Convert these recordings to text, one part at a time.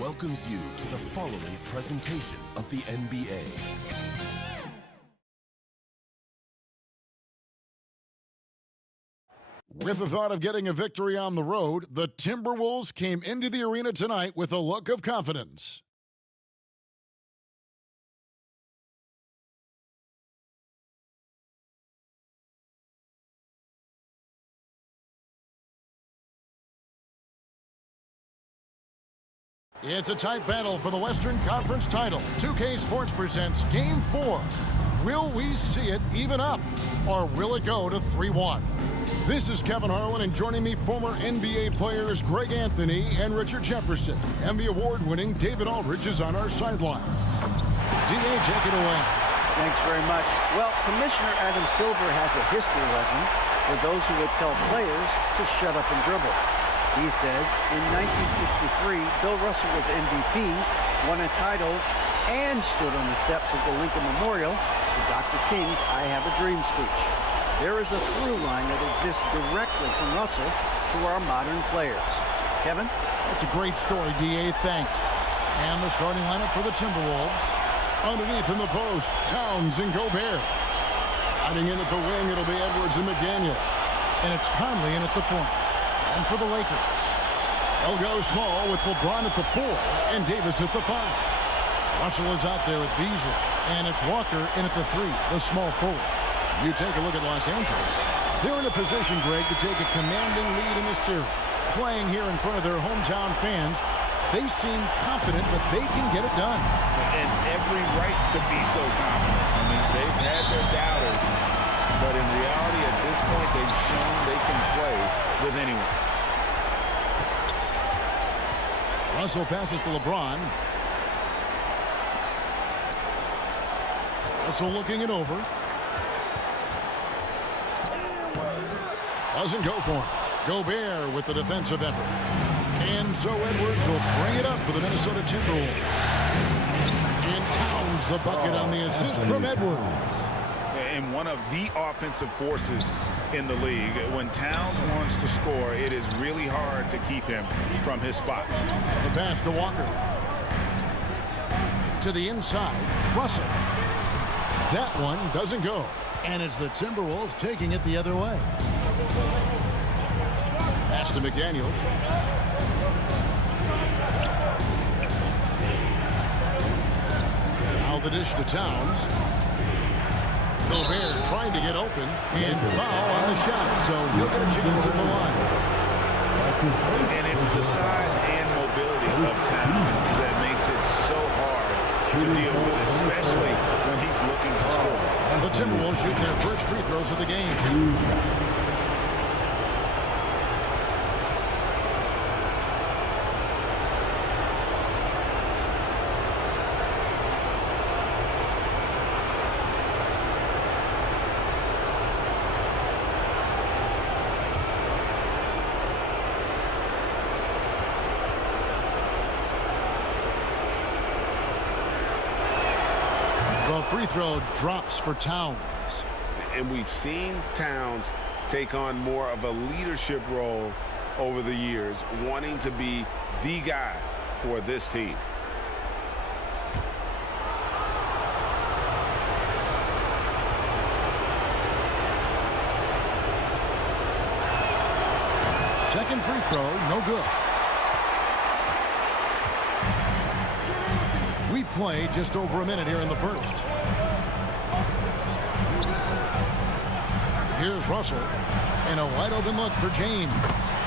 welcomes you to the following presentation of the NBA. With the thought of getting a victory on the road, the Timberwolves came into the arena tonight with a look of confidence. It's a tight battle for the Western Conference title. 2K Sports presents Game 4. Will we see it even up, or will it go to 3-1? This is Kevin Harlan, and joining me, former NBA players Greg Anthony and Richard Jefferson. And the award-winning David Aldridge is on our sideline. D.A., take it away. Thanks very much. Well, Commissioner Adam Silver has a history lesson for those who would tell players to shut up and dribble. He says in 1963, Bill Russell was MVP, won a title, and stood on the steps of the Lincoln Memorial for Dr. King's I Have a Dream speech. There is a through line that exists directly from Russell to our modern players. Kevin? That's a great story, D.A. Thanks. And the starting lineup for the Timberwolves. Underneath in the post, Towns and Gobert. Sliding in at the wing, it'll be Edwards and McDaniel. And it's Conley in at the point. And for the Lakers, they'll go small with LeBron at the 4 and Davis at the 5. Russell is out there with Beasley, and it's Walker in at the 3, the small forward. You take a look at Los Angeles. They're in a position, Greg, to take a commanding lead in the series. Playing here in front of their hometown fans, they seem confident that they can get it done. And every right to be so confident. I mean, they've had their doubters, but in reality, at this point, they've shown they can play with anyone. Russell passes to LeBron. Russell looking it over. Doesn't go for him. Gobert with the defensive effort. And so Edwards will bring it up for the Minnesota Timberwolves. And Towns the bucket on the assist from Edwards. And one of the offensive forces in the league. When Towns wants to score, it is really hard to keep him from his spots. The pass to Walker. To the inside, Russell. That one doesn't go. And it's the Timberwolves taking it the other way. Pass to McDaniels. Now the dish to Towns. Gobert trying to get open and foul on the shot, so he'll get a chance at the line. And it's the size and mobility of Towns that makes it so hard to deal with, especially when he's looking to score. The Timberwolves shoot their first free throws of the game. The free throw drops for Towns. And we've seen Towns take on more of a leadership role over the years, wanting to be the guy for this team. Second free throw, no good. We played just over a minute here in the first. Here's Russell. And a wide open look for James.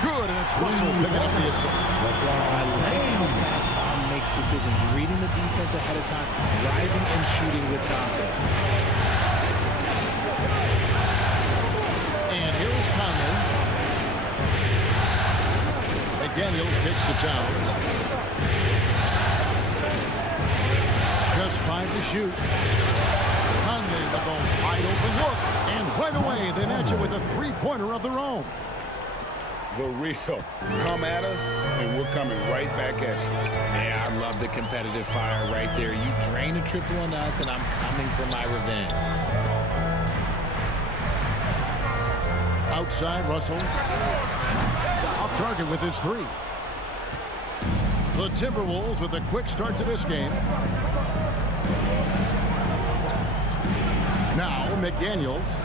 Good, and it's Russell picking up the assist. I like how fast Bond makes decisions, reading the defense ahead of time, rising and shooting with confidence. And here is Conley. McDaniels kicks to Towns. Just 5 to shoot. Conley with a wide open look. And right away, they match it with a three-pointer of their own. The real come at us, and we're coming right back at you. Yeah, I love the competitive fire right there. You drain a triple on us, and I'm coming for my revenge. Outside, Russell. Off target with his three. The Timberwolves with a quick start to this game. Now McDaniels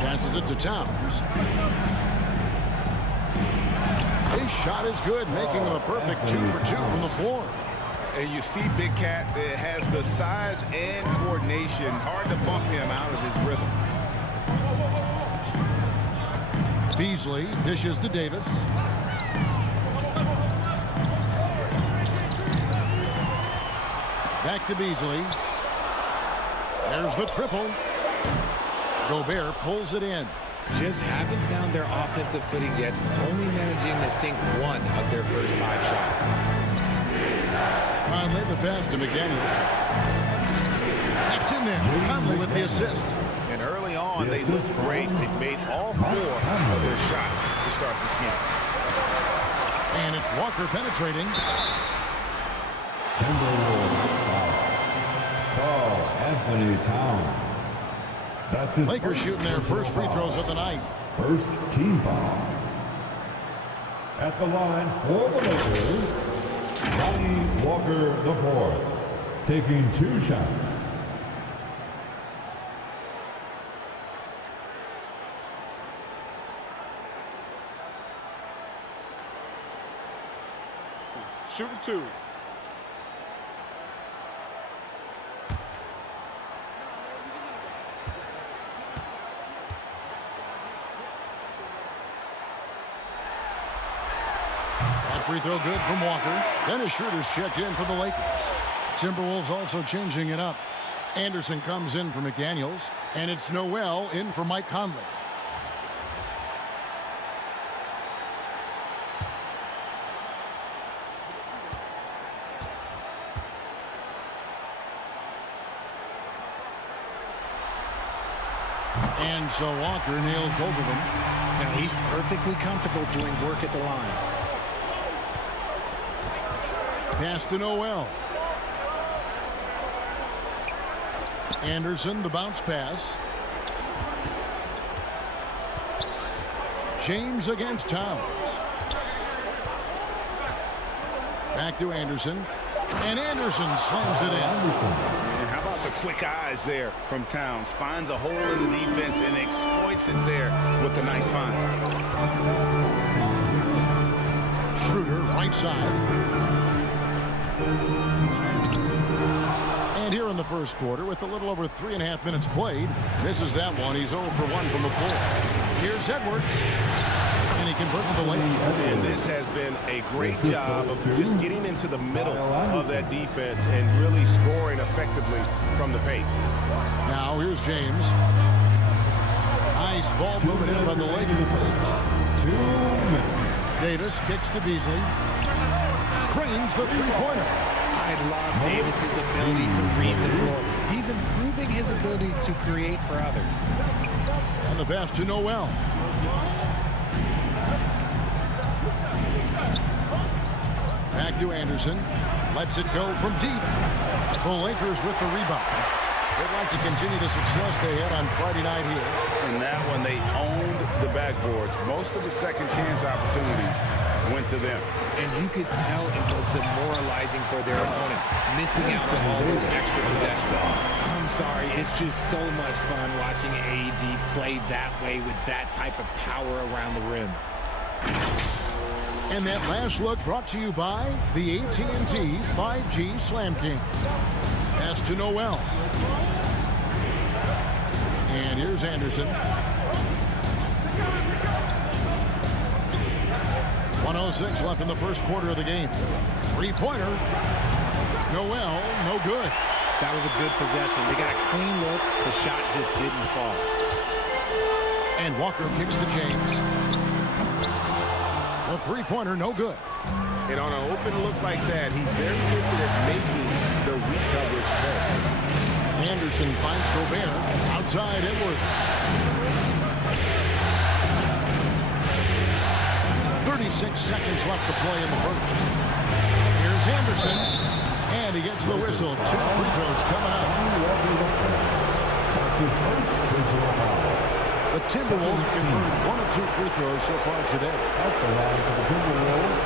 passes it to Towns. His shot is good, making him a perfect 2 for 2 from the floor. And you see Big Cat has the size and coordination. Hard to bump him out of his rhythm. Beasley dishes to Davis. Back to Beasley. There's the triple. Gobert pulls it in. Just haven't found their offensive footing yet, only managing to sink one of their first 5 shots. Conley the pass to McDaniels. That's in there. Conley with the assist. And early on, they looked great. They made all 4 of their shots to start this game. And it's Walker penetrating. Timberwolves foul. Carl Anthony Towns. That's his Lakers shooting their first free throws of the night. first team foul. At the line for the Lakers, Lonnie Walker IV, taking 2 shots. Shooting 2. Free throw good from Walker. Dennis Schroeder's checked in for the Lakers. Timberwolves also changing it up. Anderson comes in for McDaniels, and it's Noel in for Mike Conley. And so Walker nails both of them. Now he's perfectly comfortable doing work at the line. Pass to Noel. Anderson, the bounce pass. James against Towns. Back to Anderson. And Anderson slams it in. And how about the quick eyes there from Towns? Finds a hole in the defense and exploits it there with a nice find. Schroeder, right side. And here in the first quarter, with a little over 3.5 minutes played, misses that one. He's 0 for 1 from the floor. Here's Edwards, and he converts the layup. And this has been a great job of just getting into the middle of that defense and really scoring effectively from the paint. Now here's James. Nice ball moving in by the Lakers. 2 minutes. Davis kicks to Beasley. Cranes the three-pointer. I love Davis's ability to read the floor. He's improving his ability to create for others. And the pass to Noel. Back to Anderson. Lets it go from deep. The Lakers with the rebound. They'd like to continue the success they had on Friday night here. And that one, they owned the backboards. Most of the second chance opportunities went to them. And you could tell it was demoralizing for their opponent, missing out on all those extra possessions. I'm sorry, it's just so much fun watching AD play that way with that type of power around the rim. And that last look brought to you by the AT&T 5G Slam King. Pass to Noel. And here's Anderson. 1:06 left in the first quarter of the game. Three-pointer. Noel, no good. That was a good possession. They got a clean look. The shot just didn't fall. And Walker kicks to James. The three-pointer, no good. And on an open look like that, he's very gifted at making the weak coverage play. Anderson finds Gobert. Outside Edwards. 36 seconds left to play in the first. Here's Anderson. And he gets the whistle. 2 free throws coming up. That's his first personal foul. The Timberwolves have converted 1 of 2 free throws so far today. At the line for the Timberwolves,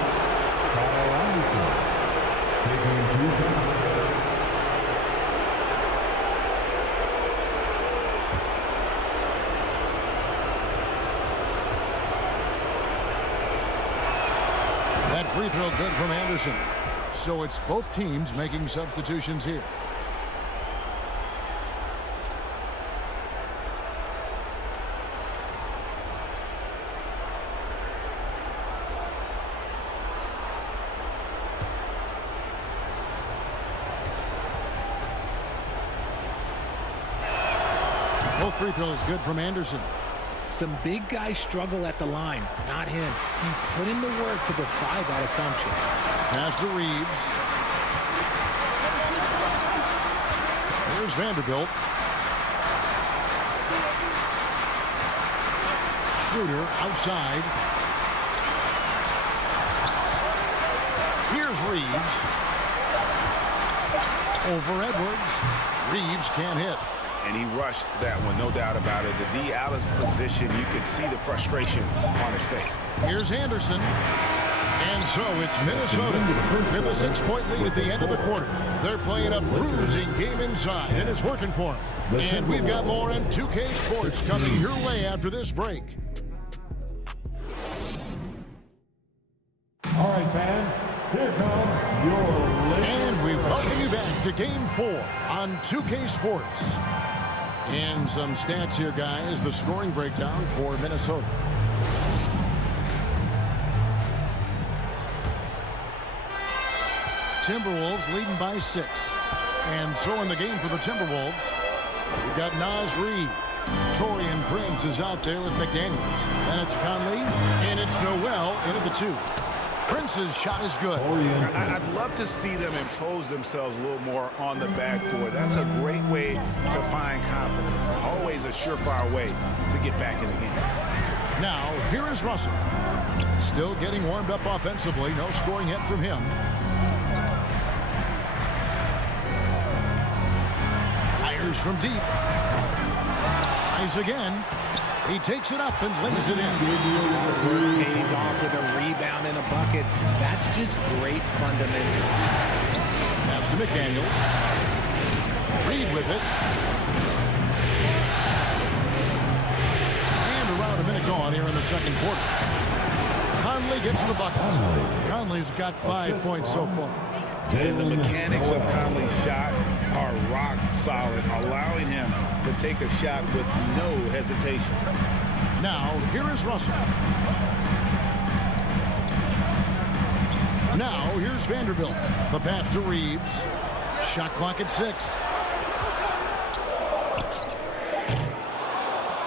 free throw good from Anderson. So it's both teams making substitutions here. Both free throws good from Anderson. Some big guys struggle at the line, not him. He's put in the work to defy that assumption. Pass to Reeves. Here's Vanderbilt. Schroeder outside. Here's Reeves. Over Edwards. Reeves can't hit. And he rushed that one, no doubt about it. The D. Alice position, you could see the frustration on his face. Here's Anderson. And so it's Minnesota with a 6-point lead at the end of the quarter. They're playing a bruising game inside, and it's working for them. And we've got more on 2K Sports coming your way after this break. All right, fans, here comes your latest. And we welcome you back to Game 4 on 2K Sports. And some stats here, guys. The scoring breakdown for Minnesota. Timberwolves leading by 6. And so in the game for the Timberwolves, we've got Naz Reid. Torian Prince is out there with McDaniels. Then it's Conley, and it's Noel in at the 2. Prince's shot is good. I'd love to see them impose themselves a little more on the backboard. That's a great way to find confidence. Always a surefire way to get back in the game. Now, here is Russell. Still getting warmed up offensively. No scoring hit from him. Fires from deep. Tries again. He takes it up and lays it in. Work pays off with a rebound and a bucket. That's just great fundamental. Pass to McDaniels. Reed with it. And around a minute gone here in the second quarter. Conley gets the bucket. Conley's got 5 points so far. And the mechanics of Conley's shot are rock solid, allowing him to take a shot with no hesitation. Now, here is Russell. Now, here's Vanderbilt. The pass to Reeves. Shot clock at 6.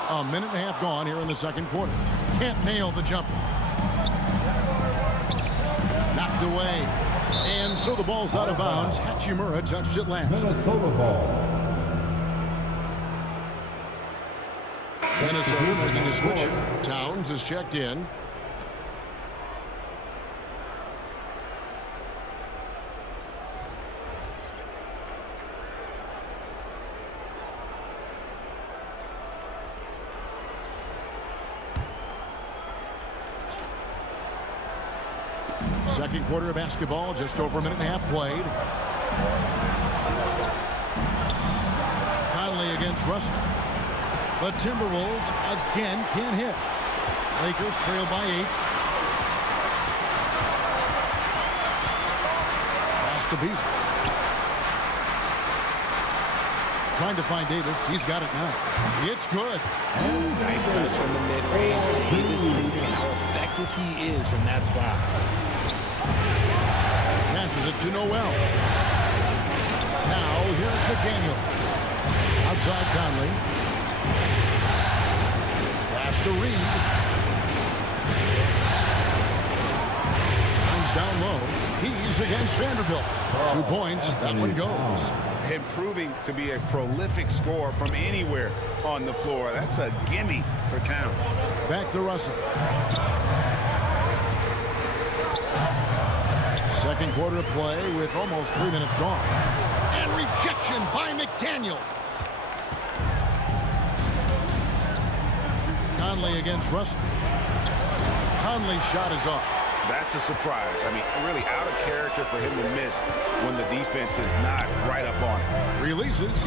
A minute and a half gone here in the second quarter. Can't nail the jumper. Knocked away. And so the ball's out of bounds. Hachimura touched it last. Minnesota ball. Minnesota making a switch. Towns is checked in. Second quarter of basketball, just over a minute and a half played. Conley against Russell. The Timberwolves again can't hit. Lakers trail by 8. Pass to Beasley. Trying to find Davis. He's got it now. It's good. Nice touch from the mid-range. Davis proving how effective he is from that spot. Passes it to Noel. Now here's McDaniel. Outside Conley. Pass to Reed. Comes down low. He's against Vanderbilt. 2 points. That one goes. Improving to be a prolific scorer from anywhere on the floor. That's a gimme for Towns. Back to Russell. Second quarter of play with almost 3 minutes gone. And rejection by McDaniels. Conley against Russell. Conley's shot is off. That's a surprise. I mean, really out of character for him to miss when the defense is not right up on it. Releases.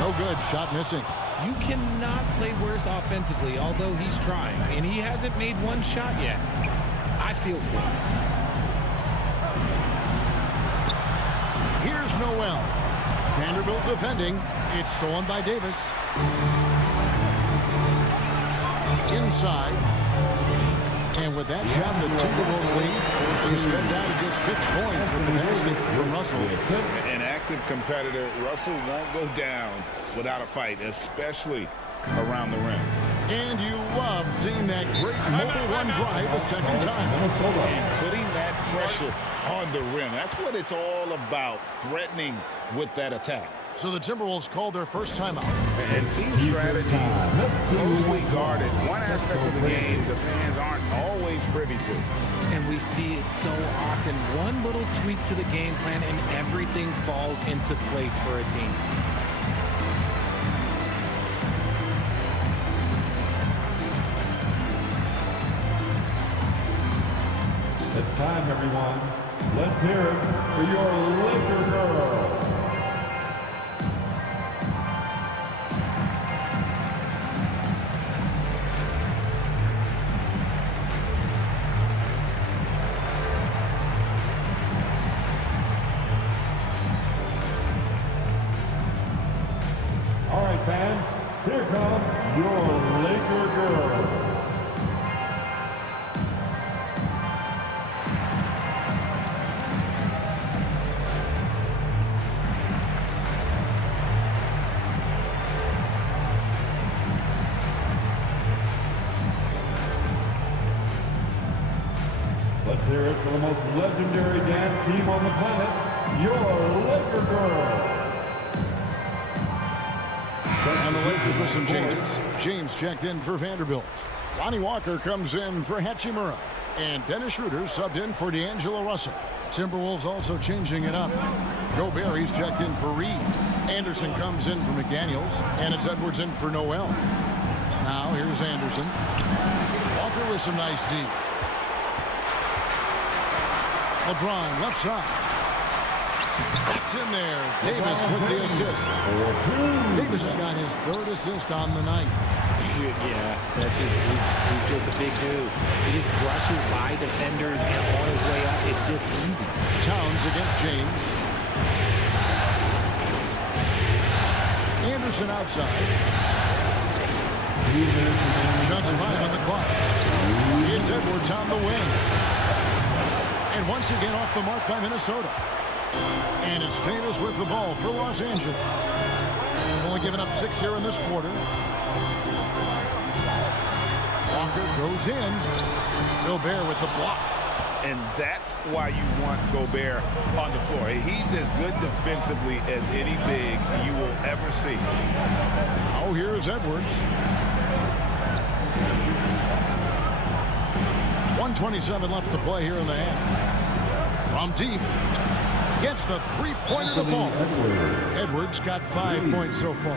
No good. Shot missing. You cannot play worse offensively, although he's trying, and he hasn't made one shot yet. I feel for it. Here's Noel. Vanderbilt defending. It's stolen by Davis. Inside. And with that shot, the Timberwolves lead is cut down to just 6 points with the basket from Russell. An active competitor, Russell won't go down without a fight, especially around the rim. And you love seeing that great mobile run drive a second time. And putting that pressure on the rim. That's what it's all about, threatening with that attack. So the Timberwolves called their first timeout. And team strategies closely guarded. One aspect of the game the fans aren't always privy to. And we see it so often. One little tweak to the game plan and everything falls into place for a team. It's time, everyone. Let's hear it for your Laker girl. All right, fans, here comes your Laker girl. Let's hear it for the most legendary dance team on the planet, your Laker girl. And the Lakers with some changes. James checked in for Vanderbilt. Lonnie Walker comes in for Hachimura. And Dennis Schroeder subbed in for D'Angelo Russell. Timberwolves also changing it up. Gobert, he's checked in for Reed. Anderson comes in for McDaniels. And it's Edwards in for Noel. Now here's Anderson. Walker with some nice D. LeBron left side. That's in there. Davis with the assist. Davis has got his 3rd assist on the night. Yeah, that's it. He's just a big dude. He just brushes by defenders and on his way up. It's just easy. Towns against James. Anderson outside. Just 5 on the clock. It's Edwards on the wing. And once again off the mark by Minnesota. And it's Davis with the ball for Los Angeles. Only giving up 6 here in this quarter. Walker goes in. Gobert with the block. And that's why you want Gobert on the floor. He's as good defensively as any big you will ever see. Oh, here's Edwards. 1:27 left to play here in the half. From deep. Gets the three-pointer to fall. Edwards got 5 points so far.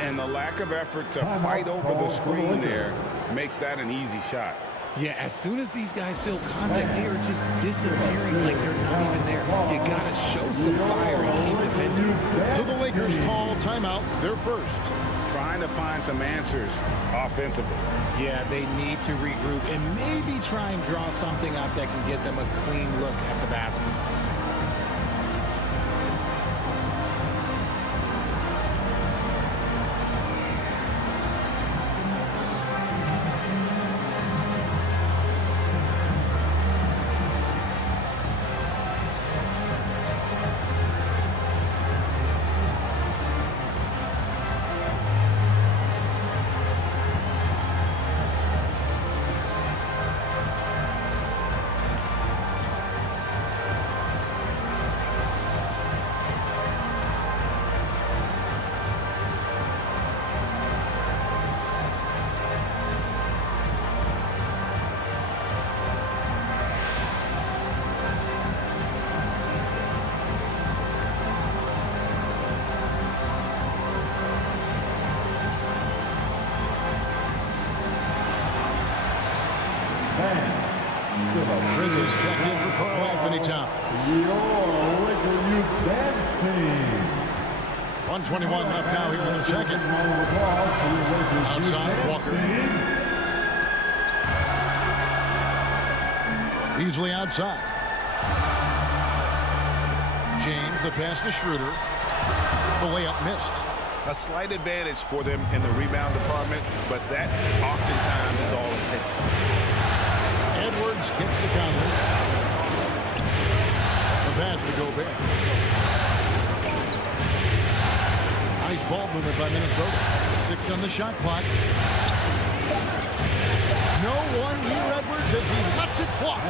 And the lack of effort to fight over the screen there makes that an easy shot. Yeah, as soon as these guys feel contact, they are just disappearing like they're not even there. You got to show some fire and keep defending. So the Lakers call timeout, their first. Trying to find some answers offensively. Yeah, they need to regroup and maybe try and draw something up that can get them a clean look at the basket. Prince's checked in for Carl Anthony Towns. Your Laker Youth Dance Team. 1:21 left now here in the second. Outside, Walker. Beasley outside. James, the pass to Schroeder. The layup missed. A slight advantage for them in the rebound department, but that oftentimes is all it takes. Edwards gets to Conley. The pass to Gobert. Nice ball movement by Minnesota. 6 on the shot clock. No one near Edwards as he lets it fly.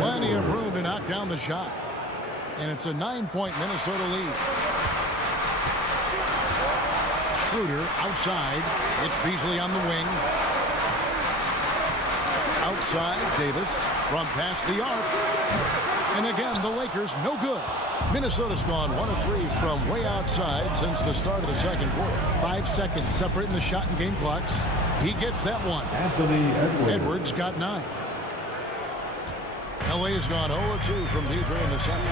Plenty of room to knock down the shot. And it's a 9-point Minnesota lead. Schroeder outside. It's Beasley on the wing. Outside, Davis from past the arc. And again, the Lakers no good. Minnesota's gone 1 of 3 from way outside since the start of the second quarter. 5 seconds separating the shot and game clocks. He gets that one. Edwards got 9. LA has gone 0 of 2 from deep here in the second.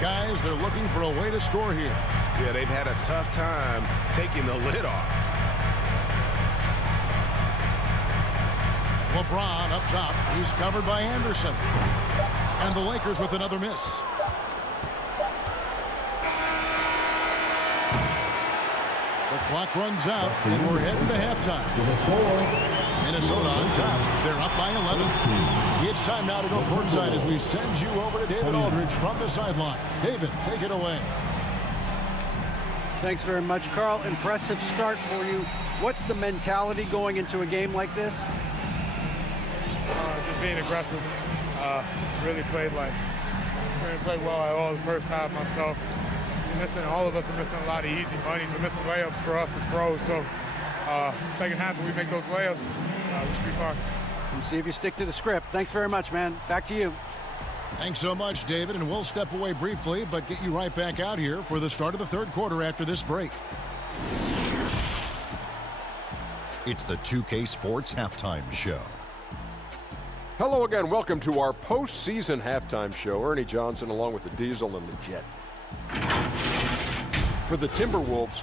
Guys, they're looking for a way to score here. Yeah, they've had a tough time taking the lid off. LeBron up top. He's covered by Anderson. And the Lakers with another miss. The clock runs out, and we're heading to halftime. Minnesota on top. They're up by 11. It's time now to go courtside as we send you over to David Aldridge from the sideline. David, take it away. Thanks very much, Carl. Impressive start for you. What's the mentality going into a game like this? Just being aggressive. Really played well at all the first half myself. All of us are missing a lot of easy monies. We're missing layups for us as pros. So second half, when we make those layups, we should be fine. We'll see if you stick to the script. Thanks very much, man. Back to you. Thanks so much, David, and we'll step away briefly, but get you right back out here for the start of the third quarter after this break. It's the 2K Sports Halftime Show. Hello again. Welcome to our postseason halftime show. Ernie Johnson along with the Diesel and the Jet. For the Timberwolves,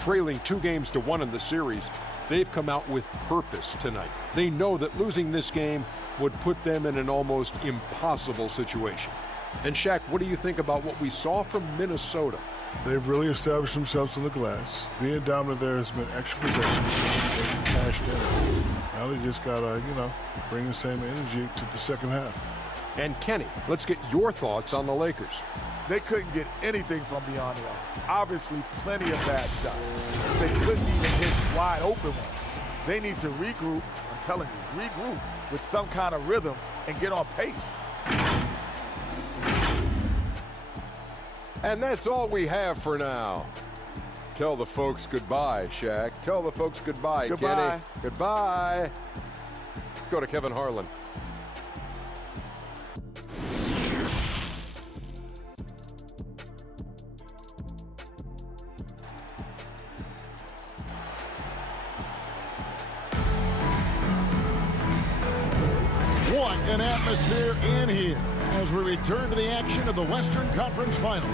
trailing 2-1 in the series, they've come out with purpose tonight. They know that losing this game would put them in an almost impossible situation. And Shaq, what do you think about what we saw from Minnesota? They've really established themselves on the glass. Being dominant there has been extra possession. They've cashed in. Now they just gotta, bring the same energy to the second half. And Kenny, let's get your thoughts on the Lakers. They couldn't get anything from beyond the arc. Obviously, plenty of bad shots. They couldn't even hit wide open ones. They need to regroup, I'm telling you, regroup with some kind of rhythm and get on pace. And that's all we have for now. Tell the folks goodbye, Shaq. Tell the folks goodbye, Goodbye. Kenny. Goodbye. Let's go to Kevin Harlan. What an atmosphere in here as we return to the action of the Western Conference Final.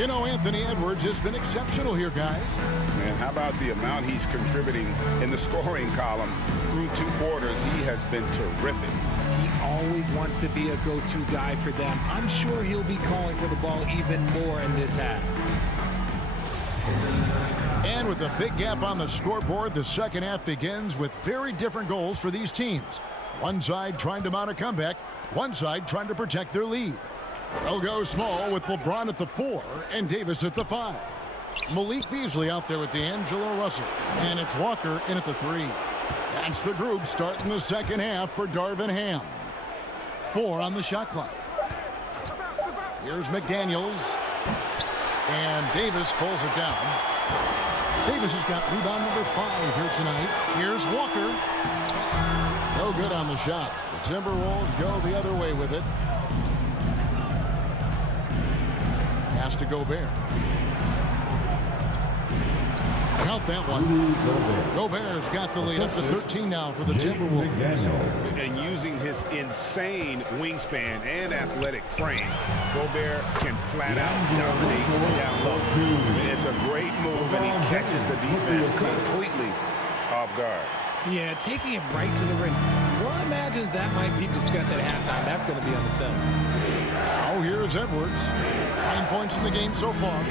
Anthony Edwards has been exceptional here, guys. And how about the amount he's contributing in the scoring column through 2 quarters? He has been terrific. He always wants to be a go-to guy for them. I'm sure he'll be calling for the ball even more in this half. And with a big gap on the scoreboard, the second half begins with very different goals for these teams. One side trying to mount a comeback, one side trying to protect their lead. They'll go small with LeBron at the 4 and Davis at the 5. Malik Beasley out there with D'Angelo Russell. And it's Walker in at the 3. That's the group starting the second half for Darvin Ham. 4 on the shot clock. Here's McDaniels. And Davis pulls it down. Davis has got rebound number 5 here tonight. Here's Walker. No good on the shot. The Timberwolves go the other way with it. Pass to Gobert. Count that one. Gobert's got the lead up to 13 now for the Timberwolves. And using his insane wingspan and athletic frame, Gobert can flat out dominate down low. It's a great move, and he catches the defense completely off guard. Yeah, taking it right to the rim. One imagines that might be discussed at halftime. That's going to be on the film. Now here's Edwards. 9 points in the game so far.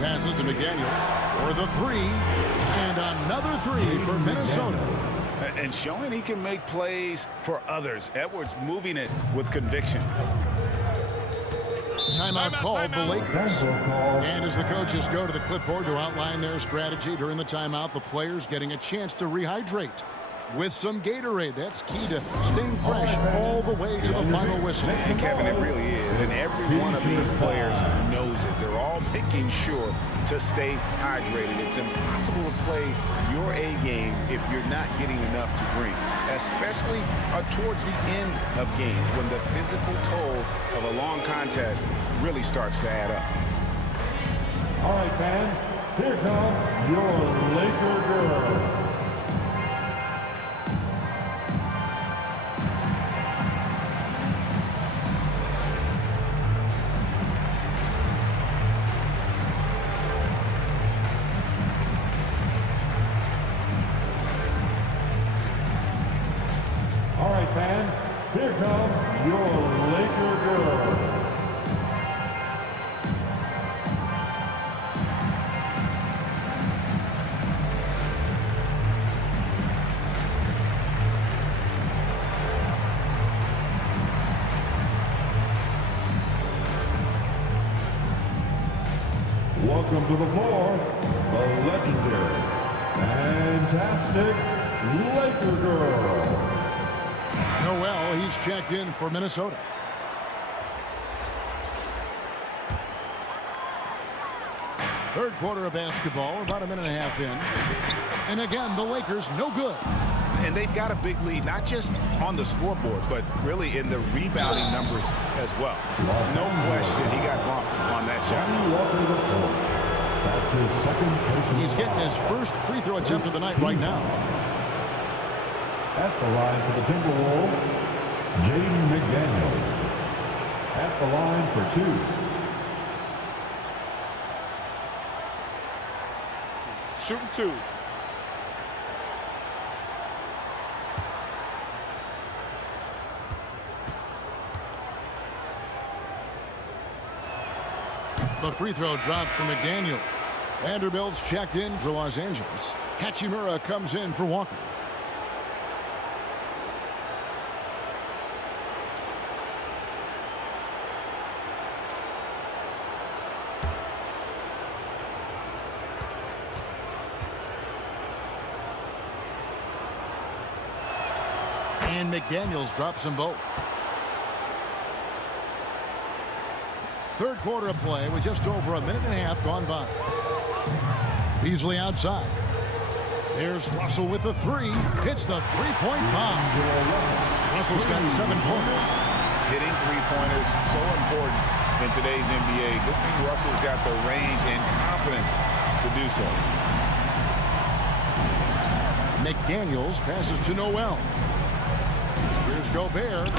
Passes to McDaniels for the three. And another three for Minnesota. And showing he can make plays for others. Edwards moving it with conviction. Timeout called the Lakers. And as the coaches go to the clipboard to outline their strategy during the timeout, the players getting a chance to rehydrate with some Gatorade. That's key to staying fresh all the way to the final whistle. And Kevin, it really is. And every one of these players knows it. They're all making sure to stay hydrated. It's impossible to play your A game if you're not getting enough to drink, especially towards the end of games when the physical toll of a long contest really starts to add up. All right, fans, here comes your Laker girl. All right, fans, here comes your Laker girl. Welcome to the floor, the legendary, fantastic Laker girl. Noel, he's checked in for Minnesota. Third quarter of basketball, about a minute and a half in. And again, the Lakers no good. And they've got a big lead, not just on the scoreboard, but really in the rebounding numbers as well. No question he got bumped on that shot. That's his second personal He's getting his first free throw attempt of the night right now. At the line for the Timberwolves, Jaden McDaniels. At the line for two. Shooting two. The free throw dropped for McDaniels. Vanderbilt's checked in for Los Angeles. Hachimura comes in for Walker. And McDaniels drops them both. Third quarter of play with just over a minute and a half gone by. Beasley outside. There's Russell with the three. Hits the three-point bomb. Russell's got 7 points. Hitting three-pointers, so important in today's NBA. Good thing Russell's got the range and confidence to do so. McDaniels passes to Noel. Here's Gobert.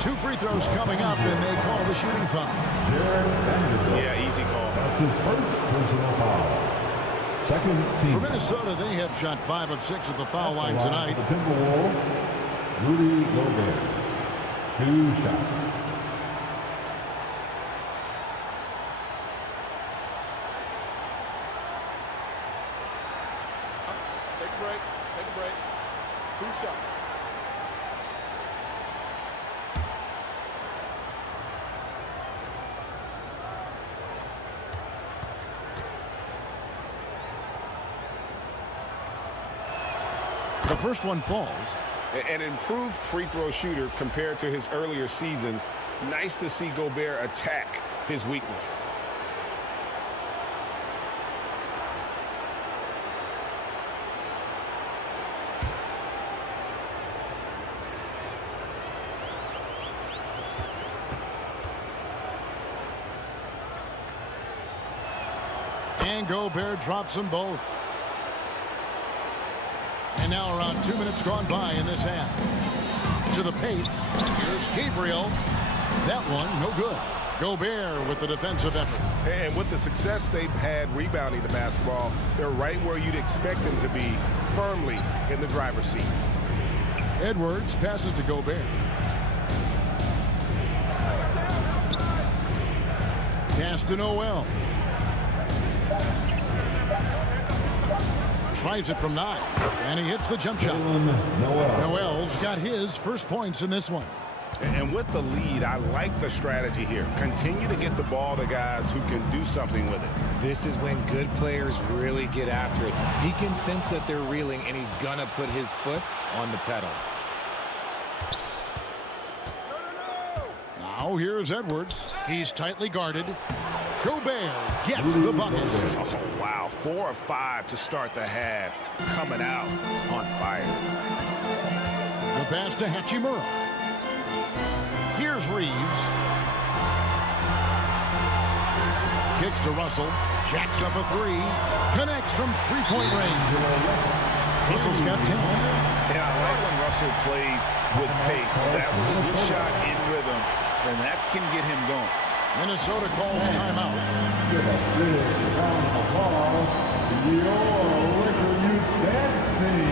2 free throws coming up, and they call the shooting foul. Yeah, easy call. That's his first personal foul. Second team. For Minnesota, they have shot 5 of 6 at the foul line tonight. The Timberwolves, Rudy Gobert. 2 shots. Take a break. Take a break. 2 shots. The first one falls. An improved free throw shooter compared to his earlier seasons. Nice to see Gobert attack his weakness. And Gobert drops them both. And now around 2 minutes gone by in this half. To the paint. Here's Gabriel. That one, no good. Gobert with the defensive effort. And with the success they've had rebounding the basketball, they're right where you'd expect them to be, firmly in the driver's seat. Edwards passes to Gobert. Pass to Noel. Tries it from 9, and he hits the jump shot. Noel's got his first points in this one. And with the lead, I like the strategy here. Continue to get the ball to guys who can do something with it. This is when good players really get after it. He can sense that they're reeling, and he's going to put his foot on the pedal. Now here's Edwards. He's tightly guarded. Gobert gets the bucket. Oh, wow. 4 of 5 to start the half. Coming out on fire. The pass to Hachimura. Here's Reeves. Kicks to Russell. Jacks up a 3. Connects from three-point range. Russell's got 10. Yeah, I like when Russell plays with pace. That was a good shot in rhythm, and that can get him going. Minnesota calls timeout. Give a big round of applause to your Liquor Youth Dance Team.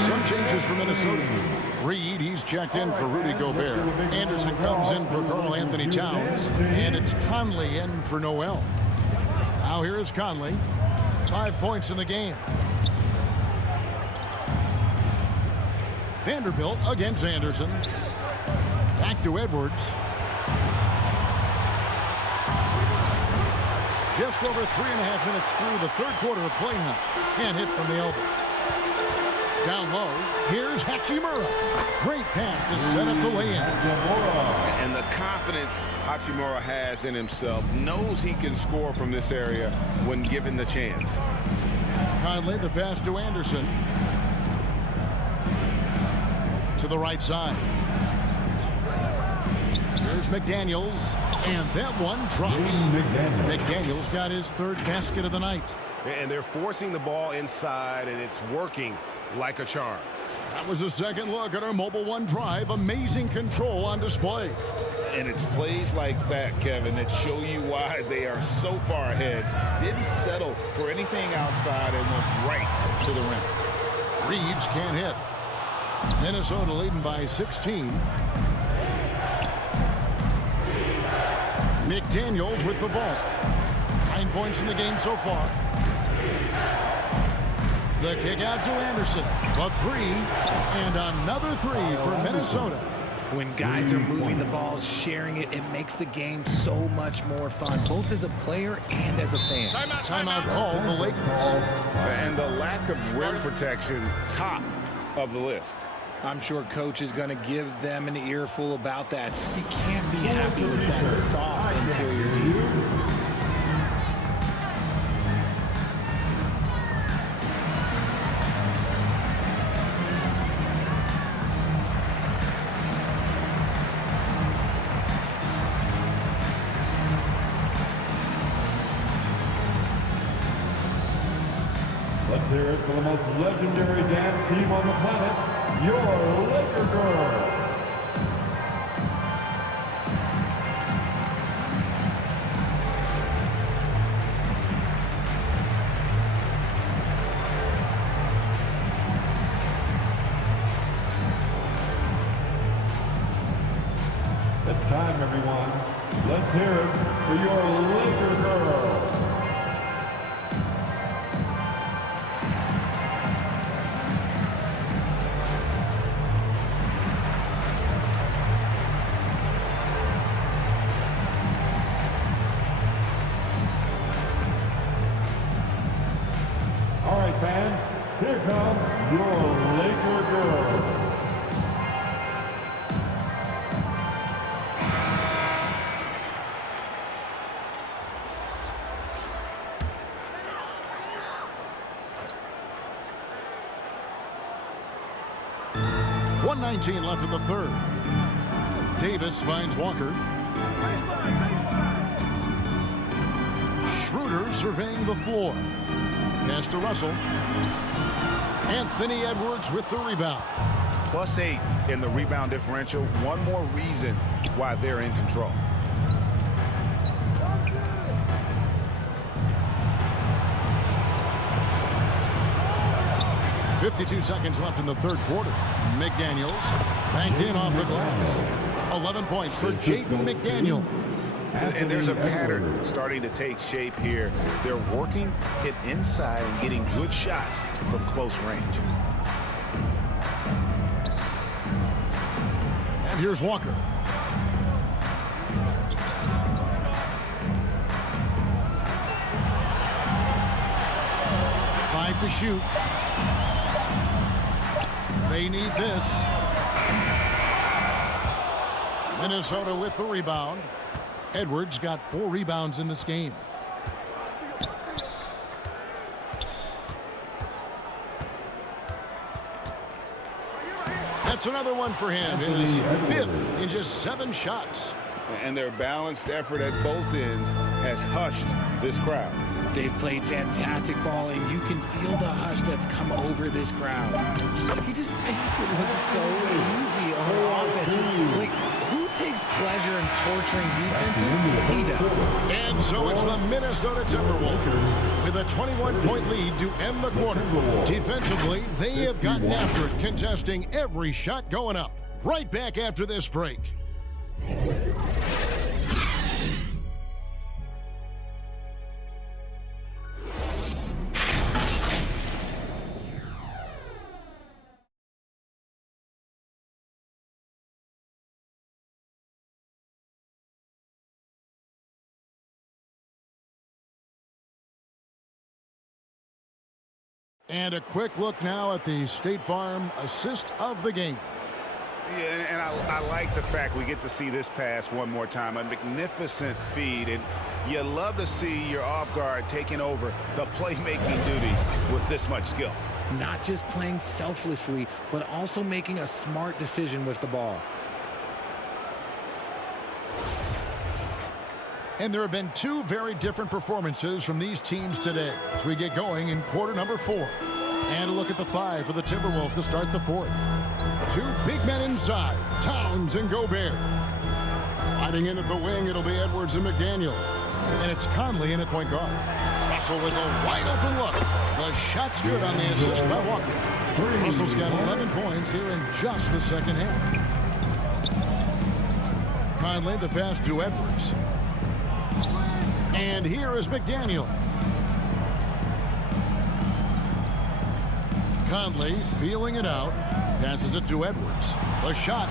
Some changes for Minnesota. Reed, he's checked in for Rudy Gobert. Anderson comes in for Karl Anthony Towns. And it's Conley in for Noel. Now here is Conley. 5 points in the game. Vanderbilt against Anderson. Back to Edwards. Just over 3.5 minutes through the third quarter of play now. Can't hit from the elbow. Down low, here's Hachimura. Great pass to set up the lay-in. And the confidence Hachimura has in himself, knows he can score from this area when given the chance. Conley, the pass to Anderson. To the right side. Here's McDaniels, and that one drops. McDaniels got his third basket of the night. And they're forcing the ball inside, and it's working like a charm. That was a second look at our Mobile One drive. Amazing control on display. And it's plays like that, Kevin, that show you why they are so far ahead. Didn't settle for anything outside and went right to the rim. Reeves can't hit. Minnesota leading by 16. McDaniels with the ball. 9 points in the game so far. The kick out to Anderson. A 3, and another 3 for Minnesota. When guys are moving the ball, sharing it, it makes the game so much more fun, both as a player and as a fan. Timeout called the Lakers. And the lack of rim protection, top of the list. I'm sure coach is going to give them an earful about that. You can't be happy with that soft interior D. Let's hear it for the most legendary dance team on the planet, your Laker Girls. It's time, everyone. Let's hear it for your Laker Girls. fans, here comes your Laker girl. .119 left in the third. Davis finds Walker. Schroeder surveying the floor. Pass to Russell. Anthony Edwards with the rebound. +8 in the rebound differential. One more reason why they're in control. .52 seconds left in the third quarter. McDaniels banked in off the glass. 11 points for Jaden McDaniel. And there's a pattern starting to take shape here. They're working it inside and getting good shots from close range. And here's Walker. Five to shoot. They need this. Minnesota with the rebound. Edwards got 4 rebounds in this game. That's another one for him. His 5th in just 7 shots. And their balanced effort at both ends has hushed this crowd. They've played fantastic ball, and you can feel the hush that's come over this crowd. He just makes it look so easy on offense. Like, who takes pleasure in torturing defenses? He does. And so it's the Minnesota Timberwolves with a 21-point lead to end the quarter. Defensively, they have gotten after it, contesting every shot going up. Right back after this break. And a quick look now at the State Farm assist of the game. Yeah, and I like the fact we get to see this pass one more time. A magnificent feed, and you love to see your off guard taking over the playmaking duties with this much skill. Not just playing selflessly, but also making a smart decision with the ball. And there have been 2 very different performances from these teams today as we get going in quarter number 4. And a look at the 5 for the Timberwolves to start the 4th. 2 big men inside, Towns and Gobert. Sliding in at the wing, it'll be Edwards and McDaniel. And it's Conley in at point guard. Russell with a wide open look. The shot's good on the assist by Walker. Russell's got 11 points here in just the second half. Conley the pass to Edwards. And here is McDaniel. Conley feeling it out. Passes it to Edwards. The shot.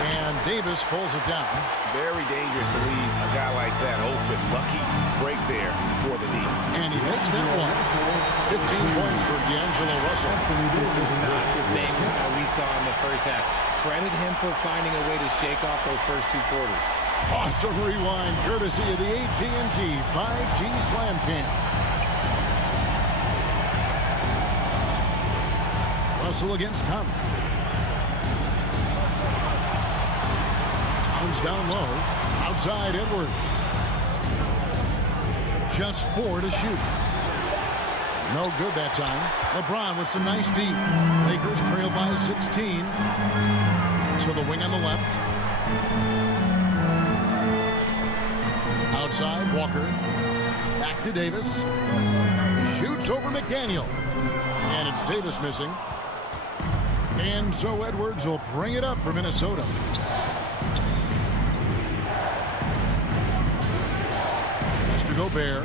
And Davis pulls it down. Very dangerous to leave a guy like that open. Lucky break there for the D. And he makes that one. 15 points for D'Angelo Russell. This is not the same as what we saw in the first half. Credit him for finding a way to shake off those first 2 quarters. Awesome rewind courtesy of the AT&T 5G Slam Cam. Russell against Conley. Towns down low. Outside Edwards. Just 4 to shoot. No good that time. LeBron with some nice D. Lakers trail by 16. To the wing on the left. Outside, Walker. Back to Davis. Shoots over McDaniel. And it's Davis missing. And so Edwards will bring it up for Minnesota. Mr. Gobert.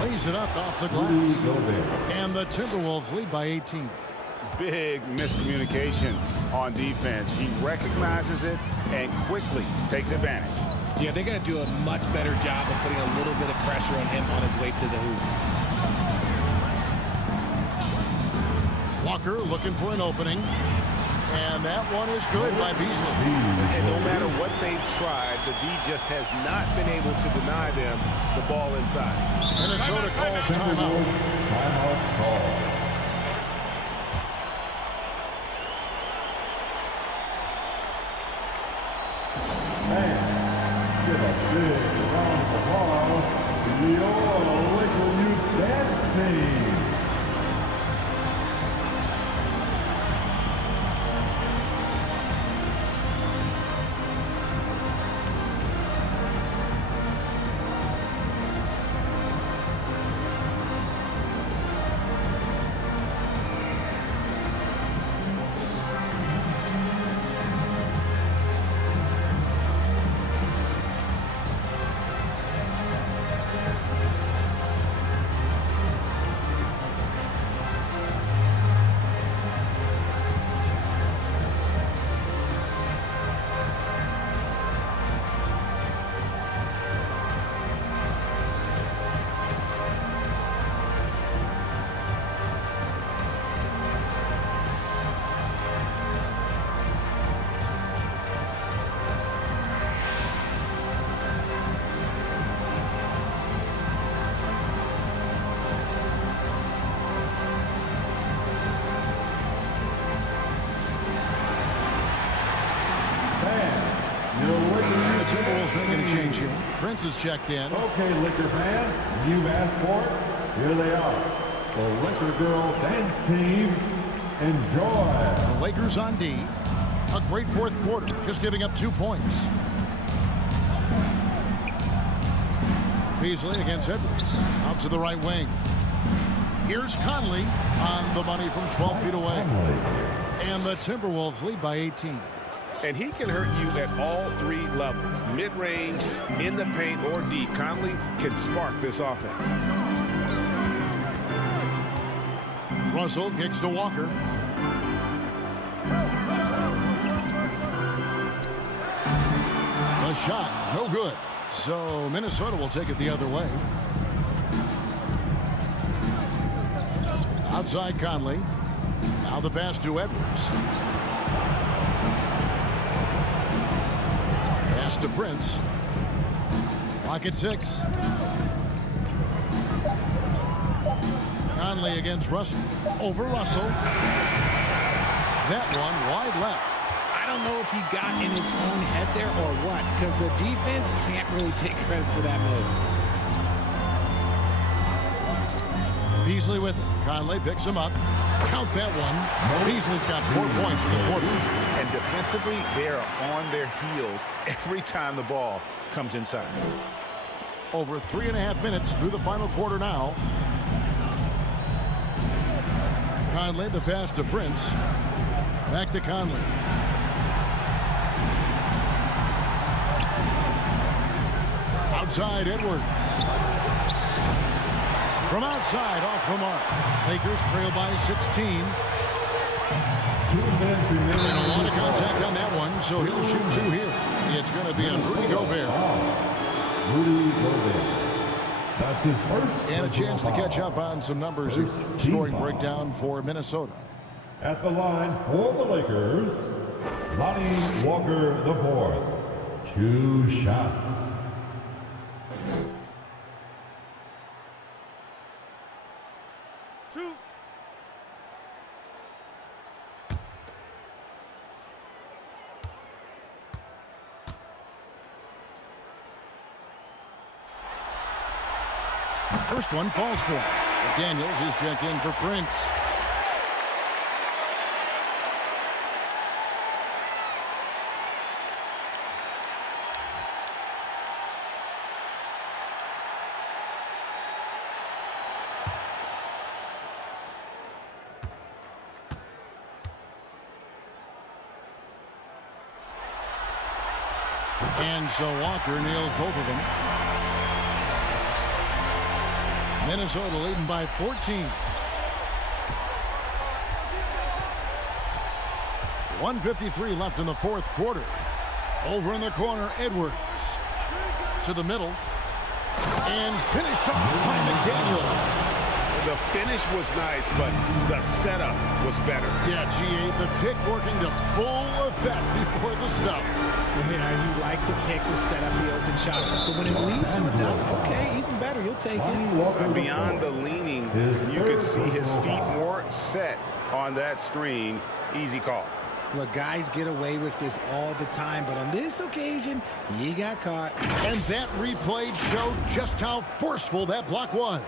Lays it up off the glass. And the Timberwolves lead by 18. Big miscommunication on defense. He recognizes it and quickly takes advantage. Yeah, they're going to do a much better job of putting a little bit of pressure on him on his way to the hoop. Walker looking for an opening. And that one is good by Beasley. And no matter what they've tried, the D just has not been able to deny them the ball inside. Minnesota calls timeout. Timeout call. And give a big round of applause to your Laker Youth Dance Team. The Timberwolves making a change here. Prince is checked in. Okay, Laker fans, you've asked for it. Here they are. The Laker Girl Dance Team. Enjoy. The Lakers on D. A great fourth quarter, just giving up 2 points. Beasley against Edwards. Out to the right wing. Here's Conley on the money from 12 feet away. And the Timberwolves lead by 18. And he can hurt you at all three levels. Mid-range, in the paint, or deep. Conley can spark this offense. Russell kicks to Walker. The shot, no good. So Minnesota will take it the other way. Outside Conley. Now the pass to Edwards. Pass to Prince. Clock at 6. Conley against Russell. Over Russell. That one wide left. I don't know if he got in his own head there or what, because the defense can't really take credit for that miss. Beasley with it. Conley picks him up. Count that one. Beasley's got 4 points in the quarter. And defensively, they are on their heels every time the ball comes inside. Over 3.5 minutes through the final quarter now. Conley, the pass to Prince. Back to Conley. Outside Edwards. From outside, off the mark. Lakers trail by 16. 2 minutes remaining. And a lot of contact on that one, so he'll shoot 2 here. It's going to be on Rudy Gobert. Rudy Gobert. That's his first. And a chance to catch up on some numbers here. Scoring breakdown for Minnesota. At the line for the Lakers, Lonnie Walker IV. 2 shots. First one falls for him. Daniels is checked in for Prince. And so Walker nails both of them. Minnesota leading by 14. 1:53 left in the fourth quarter. Over in the corner, Edwards. to the middle. And finished off by McDaniel. The finish was nice, but the setup was better. Yeah, G8, the pick working to full effect before the stuff. Yeah, you like the pick to set up the open shot. But when it leads to a dunk, okay, even better, you'll take it. Beyond the leaning, you could see his feet more set on that screen. Easy call. Look, guys get away with this all the time, but on this occasion, he got caught. And that replay showed just how forceful that block was.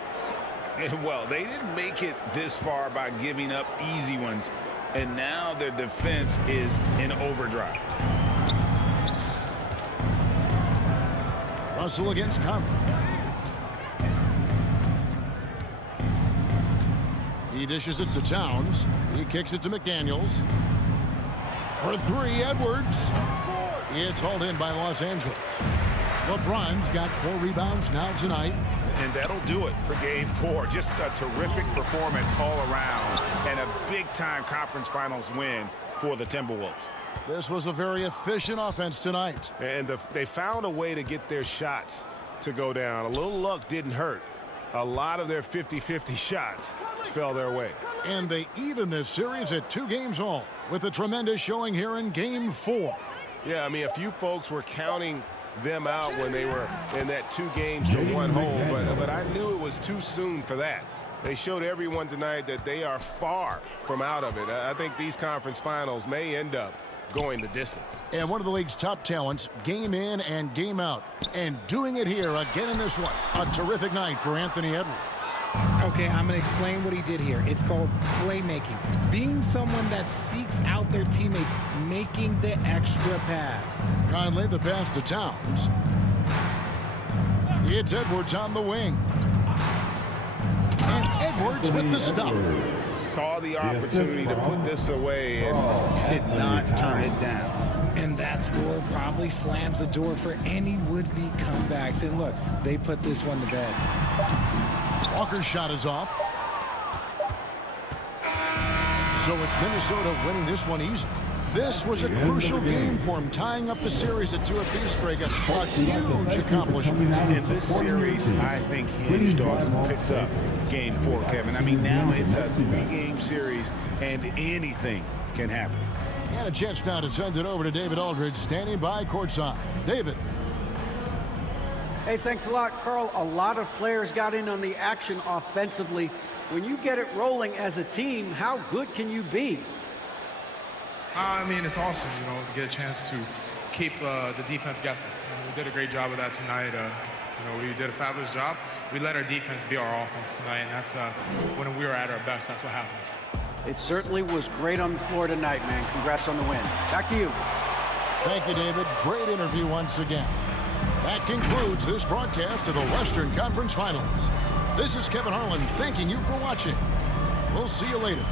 Well, they didn't make it this far by giving up easy ones, and now their defense is in overdrive. Russell against Conley. He dishes it to Towns. He kicks it to McDaniels. For three, Edwards. It's hauled in by Los Angeles. LeBron's got 4 rebounds now tonight. And that'll do it for Game 4. Just a terrific performance all around and a big-time conference finals win for the Timberwolves. This was a very efficient offense tonight. And they found a way to get their shots to go down. A little luck didn't hurt. A lot of their 50-50 shots fell their way. And they even this series at 2 games all with a tremendous showing here in Game 4. Yeah, I mean, a few folks were counting them out when they were in that 2 games to 1 hole, but I knew it was too soon for that. They showed everyone tonight that they are far from out of it. I think these conference finals may end up going the distance. And one of the league's top talents, game in and game out, and doing it here again in this one. A terrific night for Anthony Edwards. Okay, I'm going to explain what he did here. It's called playmaking. Being someone that seeks out their teammates, making the extra pass. Conley the pass to Towns. It's Edwards on the wing. And Edwards with the stuff. Saw the opportunity to put this away and did not turn it down. And that score probably slams the door for any would-be comebacks. And look, they put this one to bed. Walker's shot is off. So it's Minnesota winning this one easy. This was a crucial game for him, tying up the series at 2 apiece, Greg. A huge accomplishment. And this series, I think, hinged on who picked up Game 4, Kevin. I mean, now it's a 3-game series, and anything can happen. And a chance now to send it over to David Aldridge, standing by courtside. David. Hey, thanks a lot, Carl. A lot of players got in on the action offensively. When you get it rolling as a team, how good can you be? I mean, it's awesome, to get a chance to keep the defense guessing. We did a great job of that tonight. We did a fabulous job. We let our defense be our offense tonight, and that's when we were at our best, that's what happens. It certainly was great on the floor tonight, man. Congrats on the win. Back to you. Thank you, David. Great interview once again. That concludes this broadcast of the Western Conference Finals. This is Kevin Harlan thanking you for watching. We'll see you later.